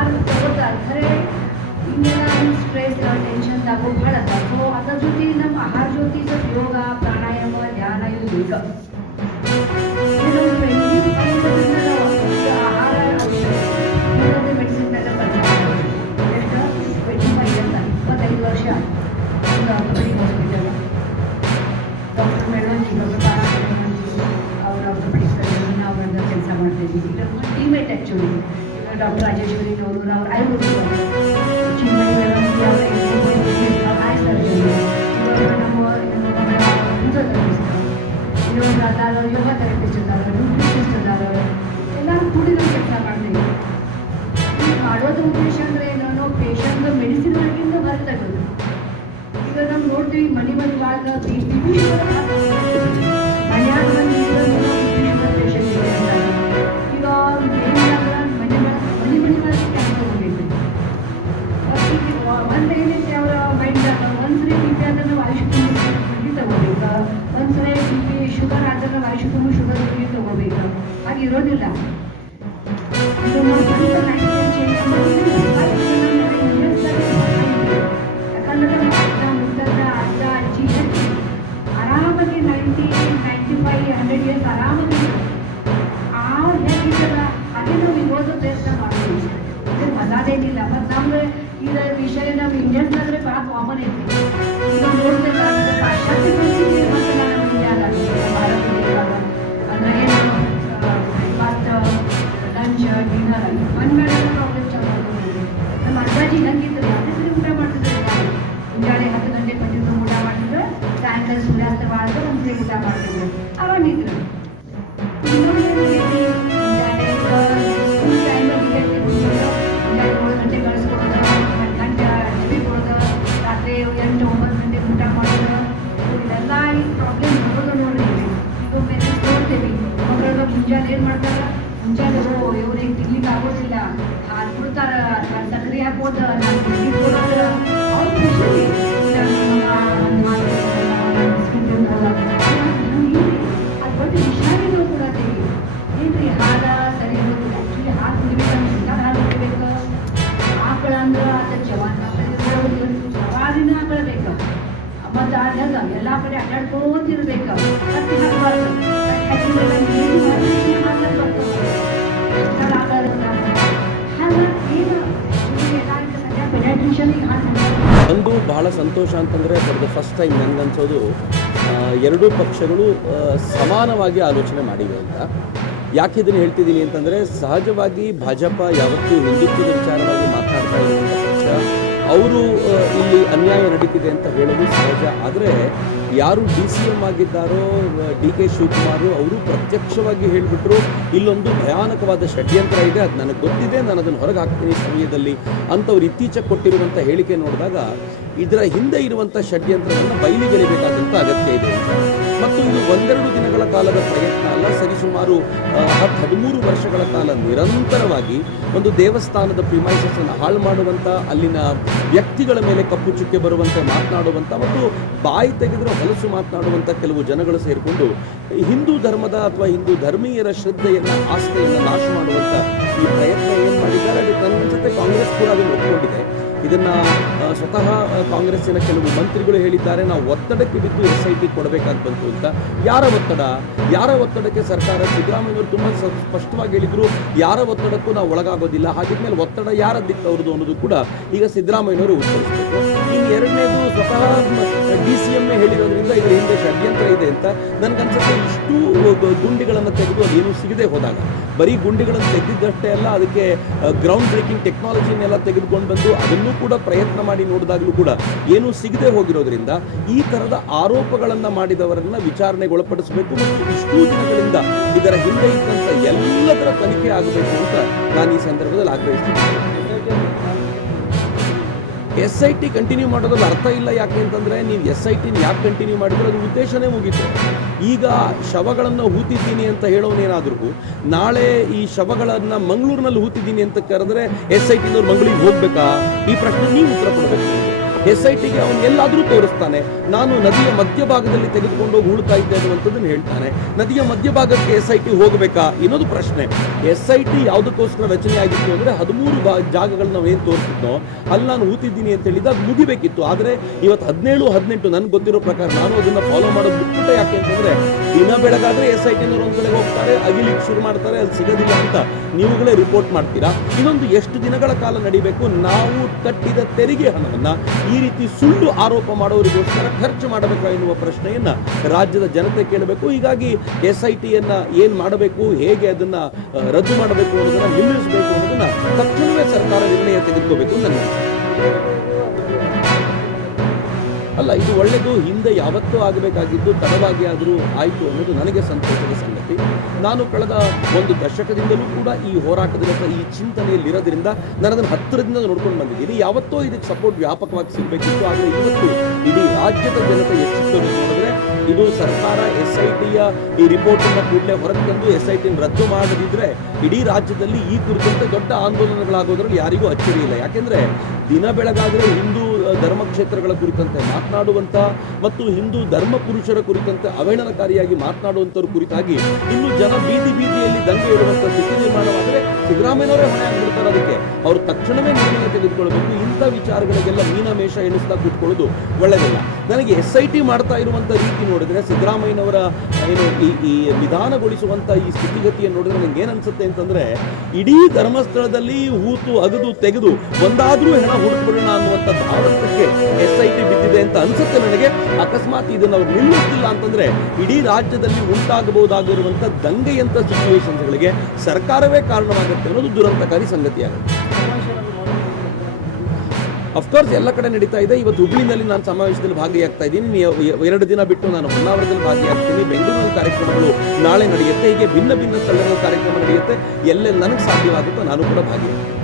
आहार तಗೋತಾರೆ ಖರೆ ಇನ್ನೇನ ಸ್ಟ್ರೆಸ್ ಟೆನ್ಷನ್ ದಾಗೋ ಭಾಳ ಅದ. ಸೊ ಅದ್ರ ಜೊತೆ ನಮ್ಮ ಆಹಾರ ಜೊತೆ ಯೋಗ ಪ್ರಾಣಾಯಾಮ ಧ್ಯಾನ ಇವು ಬೇಕು. ಇದು 25 ಆಹಾರ ಮೆಡಿಸಿನ್ ಮೇಲೆ ಎಷ್ಟು 25 ಅಂತ 25 ವರ್ಷ ಒಂದು ಆರ್ಥೋಪೆಡಿಕ್ ಹಾಸ್ಪಿಟಲ್ ಡಾಕ್ಟರ್ ಮೇಡಂಜಿ ಡಾಕ್ಟರ್ ಅವ್ರ ಆರ್ಥೋಪೆಡಿಕ್ ಸರ್ಜನ್ ನಾವು ಕೆಲಸ ಮಾಡ್ತಿದ್ದೀವಿ. ಟೀಮೇಟ್ ಆ್ಯಕ್ಚುಲಿ ಡಾಕ್ಟರ್ ರಾಜೇಶ್ವರಿ ನವರು ಅವ್ರ ಆಯುರ್ವೇದಿಕ್ ಚಿನ್ಮಯಿ ಮೇಡಂಜಿ ಅವರ ಆಯ್ ಸರ್ಜನ್ ನಮ್ಮ ಫಿಸಿಯೋಥೆರಪಿಸ್ಟ್ ಯೋಗ ಅದಾರ ಯೋಗ ಥೆರಪಿಸ್ಟ್ ಅದಾರ ನ್ಯೂಟ್ರಿಷನಿಸ್ಟ್ ಅದಾರ ಎಲ್ಲರೂ ಕೂಡಿರೋ ಕೆಲಸ ಮಾಡ್ತೀವಿ. ಈಗ ಮಾಡೋದು ಉದ್ದೇಶ ಅಂದರೆ ನಾನು ಪೇಷಂಟ್ ಮೆಡಿಸಿನ್ ಒಳಗಿಂದ ಹೊರ ತಗೋದು. ಈಗ ನಾವು ನೋಡ್ತೀವಿ ಮನೆ ಭಾಳ ಬಿ ಪಿ ಮನ್ಯಾಗ ಬಂದು ಪೇಷಂಟ್ ಇದೆ ಅಂತಾರೆ. ಈಗ ಮನೆ ಕ್ಯಾನ್ಸರ್ ಹೋಗಿದ್ವಿ. ಒಂದು ಏನೈತೆ ಅವರ ಮೈಂಡ್ದಾಗ ಒಂದ್ಸರಿ ಬಿ ಪಿ ಆದ್ರೆ ನಾವು ಆಯುಷ್ ಗುಳಿ ತಗೋಬೇಕು, ಒಂದ್ಸರಿ ಬಿ ಪಿ ಶುಗರ್ ಆದ್ರೆ ನಾವು ಆಯುಷ್ ಶುಗರ್ ಗುಳಿ ತಗೋಬೇಕು. ಹಾಗೆ ಇರೋದಿಲ್ಲ. ಇದು ಯಾಕಂದ್ರೆ ಮುದ್ದದ ಅಜ್ಜ ಅಜ್ಜಿ ಆರಾಮಾಗಿ 90-95-100 ಇಯರ್ಸ್ ಆರಾಮಾಗಿ ಹೇಗಿದ್ದಲ್ಲ ಹಾಗೆ ನಾವು ಇರೋದು ಪ್ರಯತ್ನ ಮಾಡ್ತೀವಿ. ಇದ್ರ ಮಜಾದೇನಿಲ್ಲ. ಮತ್ತು ನಮ್ಗೆ ಈಗ ವಿಷಯ ನಾವು ಇಂಡಿಯನ್ಸ್ ಭಾಳ ಕಾಮನ್ ಐತಿ. ಈಗ ನೋಡ್ತೇವೆ ಪಾಶ್ಚಾತ್ಯ ಪರಿಸ್ಥಿತಿ ಮತ್ತು ನಮ್ಮ ಇಂಡಿಯಾದ ಭಾರತ ದೇಶದಾಗ ಅಂದರೆ ಏನು ಬ್ರೇಕ್ಫಾಸ್ಟ್ ಲಂಚ್ ಡಿನ್ನರ್ ಒಂದು ವೇಳೆ ಪ್ರಾಬ್ಲಮ್ ಚಾಲು ಆಗೋದು. ನಮ್ಮ ಅಜ್ಜಾಜಿ ಹಂಗಿದ್ರು ಯಾವುದೇ ಸರಿ ಊಟ ಮಾಡ್ತಿದ್ರು. ಮುಂಜಾನೆ 10 ಗಂಟೆ ಬಂದಿದ್ರು ಊಟ ಮಾಡಿದ್ರು, ಸಾಯಂಕಾಲ ಸೂರ್ಯಾಸ್ತ ಮಾಡಿದ್ರು ಒಂದು ಸರಿ ಊಟ ಮಾಡ್ತಿದ್ರು, ಆರಾಮಿದ್ರು. ಇನ್ನೊಂದು ಮುಂಜಾನೆ ಟೈಮಲ್ಲಿ ಮುಂಜಾನೆ 7 ಗಂಟೆ ಕಳಿಸ್ಕೊಡೋದು, 1 ಗಂಟೆ ಟಿವಿ ಕೊಡೋದು, ರಾತ್ರಿ 8-9 ಗಂಟೆ ಊಟ ಮಾಡೋದು. ಇದೆಲ್ಲ ಈ ಪ್ರಾಬ್ಲಮ್ ಬರೋದು ನೋಡ್ರಿ. ಈಗ ಪೇರೆಂಟ್ಸ್ ನೋಡ್ತೀವಿ ಮಕ್ಕಳು ಮುಂಜಾನೆ ಏನು ಮಾಡ್ತಾರೆ, ಮುಂಜಾನೆ ಇವ್ರಿಗೆ ತಿನ್ಲಿಕ್ಕೆ ಆಗೋದಿಲ್ಲ, ಹಾಲು ಕೊಡ್ತಾರೆ, ಸಕ್ಕರೆ ಹಾಕೋದು, ನಾನು ಬಿಸ್ಕಿಟ್ ಕೊಡೋದು, ಅವ್ರ ಖುಷಿ ಅದು ಬಟ್ ವಿಷಾರಿನೂ ಕೊಡತ್ತೀವಿ ಏನ್ರಿ ಹಾಲ ಸರಿ ಇರೋದಿಲ್ಲ. ಆ್ಯಕ್ಚುಲಿ ಹಾಲು ಕುಡಿಬೇಕಂದ್ರೆ ಇಂಥ ಹಾಲು ಕುಡಿಬೇಕು. ಆಕಳ ಅಂದ್ರೆ ಅದು ಜವಾನ ಜವಾರಿನ ಆಕಳ ಬೇಕು. ಮತ್ತು ಆದಾಗ ಎಲ್ಲ ಕಡೆ ಅಡ್ಡಾಡ್ಕೋತಿರ್ಬೇಕು. ಕಟ್ಟಿ ಹಾಕಬಾರ್ದು. ಒಂದು ಬಹಳ ಸಂತೋಷ ಅಂತಂದರೆ ಫಾರ್ ದ ಫಸ್ಟ್ ಟೈಮ್ ನನಗನ್ಸೋದು ಎರಡೂ ಪಕ್ಷಗಳು ಸಮಾನವಾಗಿ ಆಲೋಚನೆ ಮಾಡಿವೆ ಅಂತ. ಯಾಕೆ ಇದನ್ನು ಹೇಳ್ತಿದ್ದೀನಿ ಅಂತಂದರೆ ಸಹಜವಾಗಿ ಭಾಜಪ ಯಾವತ್ತೂ ಹಿಂದುತ್ವದ ವಿಚಾರವಾಗಿ ಮಾತನಾಡ್ತಾ ಇರುವಂಥ ಪಕ್ಷ. ಅವರು ಇಲ್ಲಿ ಅನ್ಯಾಯ ನಡೀತಿದೆ ಅಂತ ಹೇಳೋದು ಸಹಜ. ಆದರೆ ಯಾರು DCM ಆಗಿದ್ದಾರೋ DK ಶಿವಕುಮಾರ್ ಅವರು ಪ್ರತ್ಯಕ್ಷವಾಗಿ ಹೇಳಿಬಿಟ್ರು ಇಲ್ಲೊಂದು ಭಯಾನಕವಾದ ಷಡ್ಯಂತ್ರ ಇದೆ, ಅದು ನನಗೆ ಗೊತ್ತಿದೆ, ನಾನು ಅದನ್ನು ಹೊರಗೆ ಹಾಕ್ತೀನಿ ಸಮಯದಲ್ಲಿ ಅಂತವ್ರು ಇತ್ತೀಚೆಗೆ ಕೊಟ್ಟಿರುವಂಥ ಹೇಳಿಕೆ ನೋಡಿದಾಗ ಇದರ ಹಿಂದೆ ಇರುವಂಥ ಷಡ್ಯಂತ್ರವನ್ನು ಬಯಲಿಗೆಳಿಬೇಕಾದಂಥ ಅಗತ್ಯ ಇದೆ ಅಂತ. ಮತ್ತು ಇದು 1-2 ದಿನಗಳ ಕಾಲದ ಪ್ರಯತ್ನ ಅಲ್ಲ, ಸರಿಸುಮಾರು 10-13 ವರ್ಷಗಳ ಕಾಲ ನಿರಂತರವಾಗಿ ಒಂದು ದೇವಸ್ಥಾನದ ಪ್ರಿಮೈಸಸ್ಸನ್ನು ಹಾಳು ಮಾಡುವಂಥ, ಅಲ್ಲಿನ ವ್ಯಕ್ತಿಗಳ ಮೇಲೆ ಕಪ್ಪು ಚುಕ್ಕೆ ಬರುವಂತೆ ಮಾತನಾಡುವಂಥ ಮತ್ತು ಬಾಯಿ ತೆಗೆದರೆ ಹೊಲಸು ಮಾತನಾಡುವಂಥ ಕೆಲವು ಜನಗಳು ಸೇರಿಕೊಂಡು ಹಿಂದೂ ಧರ್ಮದ ಅಥವಾ ಹಿಂದೂ ಧರ್ಮೀಯರ ಶ್ರದ್ಧೆಯನ್ನು ಆಸ್ಥೆಯನ್ನು ನಾಶ ಮಾಡುವಂಥ ಈ ಪ್ರಯತ್ನ ಏನು ಮಾಡಿದ್ದಾರೆ. ಅದಕ್ಕೆ ನನಗನ್ಸುತ್ತೆ ಕಾಂಗ್ರೆಸ್ ಕೂಡ ಅದನ್ನು ಒಪ್ಪಿಕೊಂಡಿದೆ. ಇದನ್ನು ಸ್ವತಃ ಕಾಂಗ್ರೆಸ್ಸಿನ ಕೆಲವು ಮಂತ್ರಿಗಳು ಹೇಳಿದ್ದಾರೆ, ನಾವು ಒತ್ತಡಕ್ಕೆ ಬಿದ್ದು SIT ಕೊಡಬೇಕಾಗಿ ಬಂತು ಅಂತ. ಯಾರ ಒತ್ತಡಕ್ಕೆ ಸರ್ಕಾರ ಸಿದ್ದರಾಮಯ್ಯವರು ತುಂಬ ಸ್ಪಷ್ಟವಾಗಿ ಹೇಳಿದರು, ಯಾರ ಒತ್ತಡಕ್ಕೂ ನಾವು ಒಳಗಾಗೋದಿಲ್ಲ. ಹಾಗಿದ್ಮೇಲೆ ಒತ್ತಡ ಯಾರದ್ದಿತ್ತು ಅವ್ರದ್ದು ಅನ್ನೋದು ಕೂಡ ಈಗ ಸಿದ್ದರಾಮಯ್ಯವರು ಉತ್ತರಿಸಬೇಕು. ಇನ್ನು ಎರಡನೇದು ಸ್ವತಃ DCM ಹೇಳಿರೋದ್ರಿಂದ ಇದರ ಹಿಂದೆ ಷಡ್ಯಂತ್ರ ಇದೆ ಅಂತ ನನಗನ್ಸುತ್ತೆ. ಇಷ್ಟು ಗುಂಡಿಗಳನ್ನು ತೆಗೆದು ಅದೇನು ಸಿಗದೆ ಹೋದಾಗ ಬರೀ ಗುಂಡಿಗಳನ್ನು ತೆಗೆದಿದ್ದಷ್ಟೇ ಅಲ್ಲ, ಅದಕ್ಕೆ ಗ್ರೌಂಡ್ ಬ್ರೇಕಿಂಗ್ ಟೆಕ್ನಾಲಜಿನೆಲ್ಲ ತೆಗೆದುಕೊಂಡು ಬಂದು ಅದನ್ನು ಕೂಡ ಪ್ರಯತ್ನ ಮಾಡಿ ನೋಡಿದಾಗಲೂ ಕೂಡ ಏನೂ ಸಿಗದೆ ಹೋಗಿರೋದ್ರಿಂದ ಈ ಥರದ ಆರೋಪಗಳನ್ನು ಮಾಡಿದವರನ್ನು ವಿಚಾರಣೆಗೊಳಪಡಿಸಬೇಕು ಮತ್ತು ಇಷ್ಟೂ ದಿನಗಳಿಂದ ಇದರ ಹಿಂದೆ ಇದ್ದಂಥ ಎಲ್ಲದರ ತನಿಖೆ ಆಗಬೇಕು ಅಂತ ನಾನು ಈ ಸಂದರ್ಭದಲ್ಲಿ ಆಗ್ರಹಿಸ್ತೀನಿ. SIT ಕಂಟಿನ್ಯೂ ಮಾಡೋದ್ರಲ್ಲಿ ಅರ್ಥ ಇಲ್ಲ. ಯಾಕೆ ಅಂತಂದರೆ ನೀವು SIT ಯಾಕೆ ಕಂಟಿನ್ಯೂ ಮಾಡಿದ್ರೆ ಅದು ಉದ್ದೇಶನೇ ಮುಗೀತು. ಈಗ ಶವಗಳನ್ನು ಹೂತಿದ್ದೀನಿ ಅಂತ ಹೇಳೋನೇನಾದ್ರೂ ನಾಳೆ ಈ ಶವಗಳನ್ನು ಮಂಗಳೂರಿನಲ್ಲಿ ಹೂತಿದ್ದೀನಿ ಅಂತ ಕರೆದ್ರೆ SIT ಮಂಗಳೂರಿಗೆ ಹೋಗ್ಬೇಕಾ? ಈ ಪ್ರಶ್ನೆ ನೀವು ಉತ್ತರ ಕೊಡಬೇಕು. SITಗೆ ಅವನು ಎಲ್ಲಾದರೂ ತೋರಿಸ್ತಾನೆ. ನಾನು ನದಿಯ ಮಧ್ಯಭಾಗದಲ್ಲಿ ತೆಗೆದುಕೊಂಡು ಹೋಗಿ ಹೂಳ್ತಾ ಇದ್ದೆ ಅನ್ನುವಂಥದ್ದನ್ನು ಹೇಳ್ತಾನೆ. ನದಿಯ ಮಧ್ಯಭಾಗಕ್ಕೆ SIT ಹೋಗಬೇಕಾ ಇನ್ನೊಂದು ಪ್ರಶ್ನೆ. SIT ಯಾವುದಕ್ಕೋಸ್ಕರ ರಚನೆ ಆಗಿತ್ತು ಅಂದರೆ 13 ಜಾಗಗಳು ನಾವು ಏನು ತೋರಿಸಿದ್ನೋ ಅಲ್ಲಿ ನಾನು ಹೂತಿದ್ದೀನಿ ಅಂತ ಹೇಳಿದ ಅದು ಮುಗಿಬೇಕಿತ್ತು. ಆದರೆ ಇವತ್ತು 17, 18 ನನಗೆ ಗೊತ್ತಿರೋ ಪ್ರಕಾರ ನಾನು ಅದನ್ನು ಫಾಲೋ ಮಾಡೋದು ಬಿಟ್ಬಿಟ್ಟೆ. ಯಾಕೆ ಅಂತಂದರೆ ದಿನ ಬೆಳಗಾದರೆ SITನವರು ಒಂದು ಕಡೆ ಹೋಗ್ತಾರೆ, ಅಗಿಲಿಕ್ಕೆ ಶುರು ಮಾಡ್ತಾರೆ, ಅಲ್ಲಿ ಸಿಗೋದಿಲ್ಲ ಅಂತ ನೀವುಗಳೇ ರಿಪೋರ್ಟ್ ಮಾಡ್ತೀರಾ. ಇನ್ನೊಂದು ಎಷ್ಟು ದಿನಗಳ ಕಾಲ ನಡಿಬೇಕು? ನಾವು ಕಟ್ಟಿದ ತೆರಿಗೆ ಹಣವನ್ನು ಈ ರೀತಿ ಸುಳ್ಳು ಆರೋಪ ಮಾಡೋರಿಗೋಸ್ಕರ ಖರ್ಚು ಮಾಡಬೇಕಾ ಎನ್ನುವ ಪ್ರಶ್ನೆಯನ್ನ ರಾಜ್ಯದ ಜನತೆ ಕೇಳಬೇಕು. ಹೀಗಾಗಿ SITಯನ್ನ ಏನು ಮಾಡಬೇಕು, ಹೇಗೆ ಅದನ್ನ ರದ್ದು ಮಾಡಬೇಕು ಅನ್ನೋದನ್ನ ನಿಲ್ಲಿಸಬೇಕು ಅನ್ನೋದನ್ನ ತಕ್ಷಣವೇ ಸರ್ಕಾರ ನಿರ್ಣಯ ತೆಗೆದುಕೋಬೇಕು ನನ್ನ ಅಲ್ಲ. ಇದು ಒಳ್ಳೆಯದು. ಹಿಂದೆ ಯಾವತ್ತೂ ಆಗಬೇಕಾಗಿದ್ದು ತಡವಾಗಿ ಆದರೂ ಆಯಿತು ಅನ್ನೋದು ನನಗೆ ಸಂತೋಷದ ಸಂಗತಿ. ನಾನು ಕಳೆದ ಒಂದು ದಶಕದಿಂದಲೂ ಕೂಡ ಈ ಹೋರಾಟದ ಈ ಚಿಂತನೆಯಲ್ಲಿರೋದ್ರಿಂದ ನಾನು ಅದನ್ನು ಹತ್ತಿರದಿಂದ ನೋಡ್ಕೊಂಡು ಬಂದಿದ್ದೀನಿ. ಯಾವತ್ತೋ ಇದಕ್ಕೆ ಸಪೋರ್ಟ್ ವ್ಯಾಪಕವಾಗಿ ಸಿಗಬೇಕಿತ್ತು. ಆದರೆ ಇವತ್ತು ಇಡೀ ರಾಜ್ಯದ ಜನತೆ ಎಚ್ಚೆತ್ತು ನೋಡಿದ್ರೆ ಇದು ಸರ್ಕಾರ SITಯ ಈ ರಿಪೋರ್ಟನ್ನು ಕೂಡಲೇ ಹೊರಗೆ ತಂದು SITನ ರದ್ದು ಮಾಡದಿದ್ರೆ ಇಡೀ ರಾಜ್ಯದಲ್ಲಿ ಈ ಕುರಿತಂತೆ ದೊಡ್ಡ ಆಂದೋಲನಗಳಾಗೋದ್ರಲ್ಲಿ ಯಾರಿಗೂ ಅಚ್ಚರಿ ಇಲ್ಲ. ಯಾಕೆಂದರೆ ದಿನ ಬೆಳಗಾದರೆ ಹಿಂದೂ ಧರ್ಮಕ್ಷೇತ್ರಗಳ ಕುರಿತಂತೆ ಮಾತನಾಡುವಂಥ ಮತ್ತು ಹಿಂದೂ ಧರ್ಮ ಪುರುಷರ ಕುರಿತಂತೆ ಅವಹೇಳನಕಾರಿಯಾಗಿ ಮಾತನಾಡುವಂಥವ್ರ ಕುರಿತಾಗಿ ಇನ್ನು ಜನ ಬೀದಿಯಲ್ಲಿ ದಂಗೆ ಇಡುವಂಥ ಸ್ಥಿತಿ ನಿರ್ಮಾಣವಾದರೆ ಸಿದ್ದರಾಮಯ್ಯನವರೇ ಹೊಣೆ ಆಗಿಬಿಡ್ತಾರೆ. ಅದಕ್ಕೆ ಅವರು ತಕ್ಷಣವೇ ನಿರ್ಣಯ ತೆಗೆದುಕೊಳ್ಬೇಕು. ಇಂಥ ವಿಚಾರಗಳಿಗೆಲ್ಲ ಮೀನಮೇಷ ಎಣಿಸ್ತಾ ಕೂತ್ಕೊಳ್ಳೋದು ಒಳ್ಳೆಯದಲ್ಲ. ನನಗೆ SIT ಮಾಡ್ತಾ ಇರುವಂಥ ರೀತಿ ನೋಡಿದ್ರೆ ಸಿದ್ದರಾಮಯ್ಯನವರ ಏನು ಈ ನಿಧಾನಗೊಳಿಸುವಂಥ ಈ ಸ್ಥಿತಿಗತಿಯನ್ನು ನೋಡಿದ್ರೆ ನನಗೆ ಏನು ಅನ್ಸುತ್ತೆ ಅಂತಂದರೆ ಇಡೀ ಧರ್ಮಸ್ಥಳದಲ್ಲಿ ಹೂತು ಅಗದು ತೆಗೆದು ಒಂದಾದರೂ ಹೆಣ ಹುಡುಕ್ಬಿಡೋಣ ಅನ್ನುವಂಥ ಧಾರಕಕ್ಕೆ SIT ಬಿದ್ದಿದೆ ಅಂತ ಅನ್ಸುತ್ತೆ ನನಗೆ. ಅಕಸ್ಮಾತ್ ಇದನ್ನು ಅವ್ರು ನಿಲ್ಲಿಸ್ತಿಲ್ಲ ಅಂತಂದ್ರೆ ಇಡೀ ರಾಜ್ಯದಲ್ಲಿ ಉಂಟಾಗಬಹುದಾಗಿರುವಂಥ ದಂಗೆಯಂಥ ಸಿಚುವೇಶನ್ಸ್ಗಳಿಗೆ ಸರ್ಕಾರವೇ ಕಾರಣವಾಗುತ್ತೆ ಅನ್ನೋದು ದುರಂತಕಾರಿ ಸಂಗತಿಯಾಗುತ್ತೆ. ಅಫ್ಕೋರ್ಸ್ ಎಲ್ಲ ಕಡೆ ನಡೀತಾ ಇದೆ. ಇವತ್ತು ಹುಬ್ಳಿನಲ್ಲಿ ನಾನು ಸಮಾವೇಶದಲ್ಲಿ ಭಾಗಿಯಾಗ್ತಾ ಇದ್ದೀನಿ. 2 ದಿನ ಬಿಟ್ಟು ನಾನು ಹೊನ್ನಾವರದಲ್ಲಿ ಭಾಗಿಯಾಗ್ತೀನಿ. ಬೆಂಗಳೂರಿನಲ್ಲಿ ಕಾರ್ಯಕ್ರಮಗಳು ನಾಳೆ ನಡೆಯುತ್ತೆ. ಹೀಗೆ ಭಿನ್ನ ಸ್ಥಳಗಳ ಕಾರ್ಯಕ್ರಮ ನಡೆಯುತ್ತೆ. ಎಲ್ಲೆಲ್ಲಿ ನನಗೆ ಸಾಧ್ಯವಾಗುತ್ತೋ ನಾನು ಕೂಡ ಭಾಗಿಯಾಗ್ತೀನಿ.